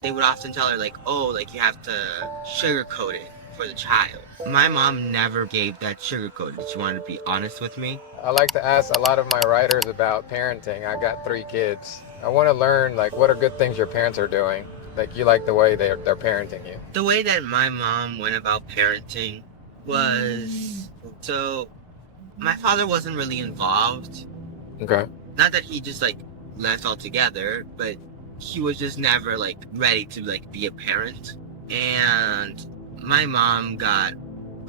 they would often tell her like, oh, like you have to sugarcoat it for the child. My mom never gave that sugarcoat. She wanted to be honest with me. I like to ask a lot of my writers about parenting. I got 3 kids. I want to learn like what are good things your parents are doing. Like you like the way they're parenting you. The way that my mom went about parenting was, so my father wasn't really involved. Okay. Not that he just like left altogether, but he was just never like ready to like be a parent. And my mom got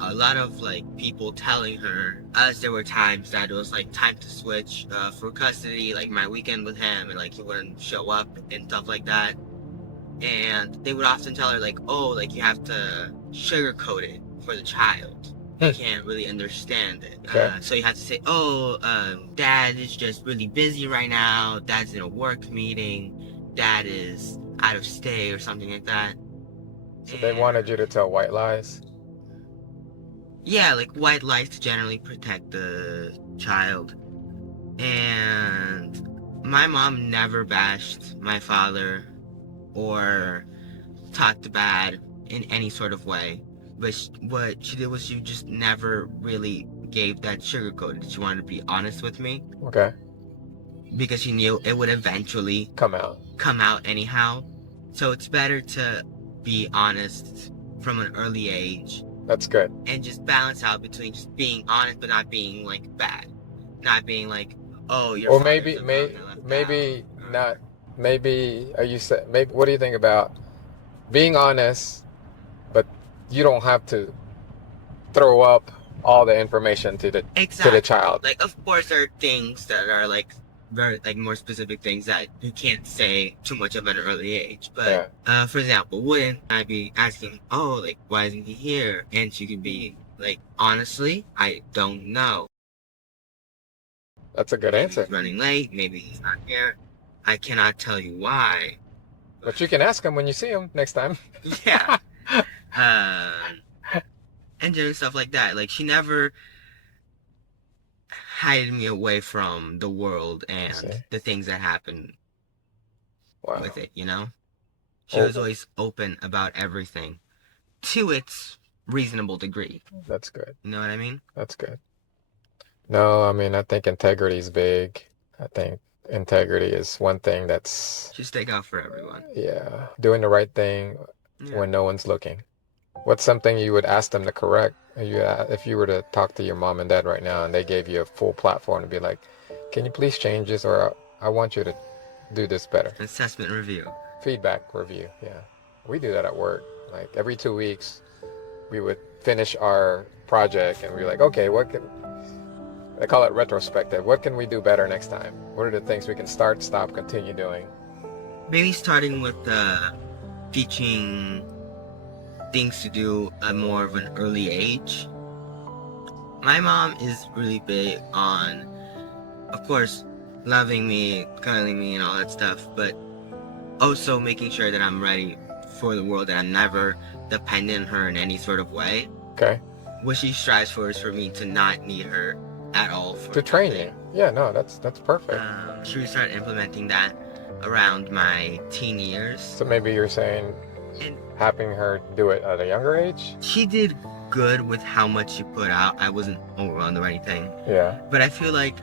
a lot of like people telling her, as there were times that it was like time to switch for custody, like my weekend with him, and like he wouldn't show up and stuff like that. And they would often tell her like, oh, like you have to sugarcoat it for the child. They can't really understand it. Okay. So you have to say, oh, dad is just really busy right now. Dad's in a work meeting. Dad is out of stay or something like that. So they wanted you to tell white lies? Yeah, like white lies to generally protect the child. And my mom never bashed my father or talked bad in any sort of way. But what she did was she just never really gave that sugarcoat. She wanted to be honest with me. Okay. Because she knew it would eventually Come out anyhow. So it's better to be honest from an early age. That's good. And just balance out between just being honest but not being like bad. Not being like, oh, you're. Or maybe not. Maybe are you said maybe what do you think about being honest, but you don't have to throw up all the information to the child. Like, of course, there are things that are like very like more specific things that you can't say too much of at an early age. But for example, wouldn't I be asking, oh, like why isn't he here? And she could be like, honestly, I don't know. That's a good answer. He's running late. Maybe he's not here. I cannot tell you why. But you can ask him when you see him next time. Yeah. And doing stuff like that. Like she never hid me away from the world and the things that happen with it, you know? She was always open about everything to its reasonable degree. That's good. You know what I mean? That's good. No, I mean, I think integrity is big. I think integrity is one thing that's... Just stick out for everyone. Yeah. Doing the right thing when no one's looking. What's something you would ask them to correct? If you were to talk to your mom and dad right now and they gave you a full platform to be like, can you please change this, or I want you to do this better? Assessment review. Feedback review, yeah. We do that at work. Like every 2 weeks, we would finish our project and we're like, okay, I call it retrospective. What can we do better next time? What are the things we can start, stop, continue doing? Maybe starting with teaching things to do at more of an early age. My mom is really big on, of course, loving me, cuddling me, and all that stuff, but also making sure that I'm ready for the world, that I'm never dependent on her in any sort of way. Okay. What she strives for is for me to not need her at all. To train you. Yeah, no, that's perfect. She started implementing that around my teen years. So maybe you're saying having her do it at a younger age? She did good with how much she put out. I wasn't overwhelmed or anything. Yeah. But I feel like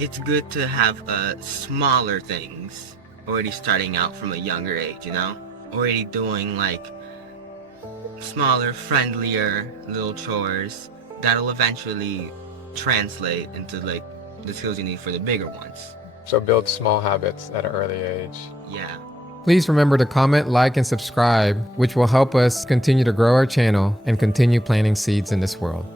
it's good to have smaller things already starting out from a younger age, you know? Already doing like smaller, friendlier little chores that'll eventually translate into like the skills you need for the bigger ones. So build small habits at an early age. Yeah. Please remember to comment, like, and subscribe, which will help us continue to grow our channel and continue planting seeds in this world.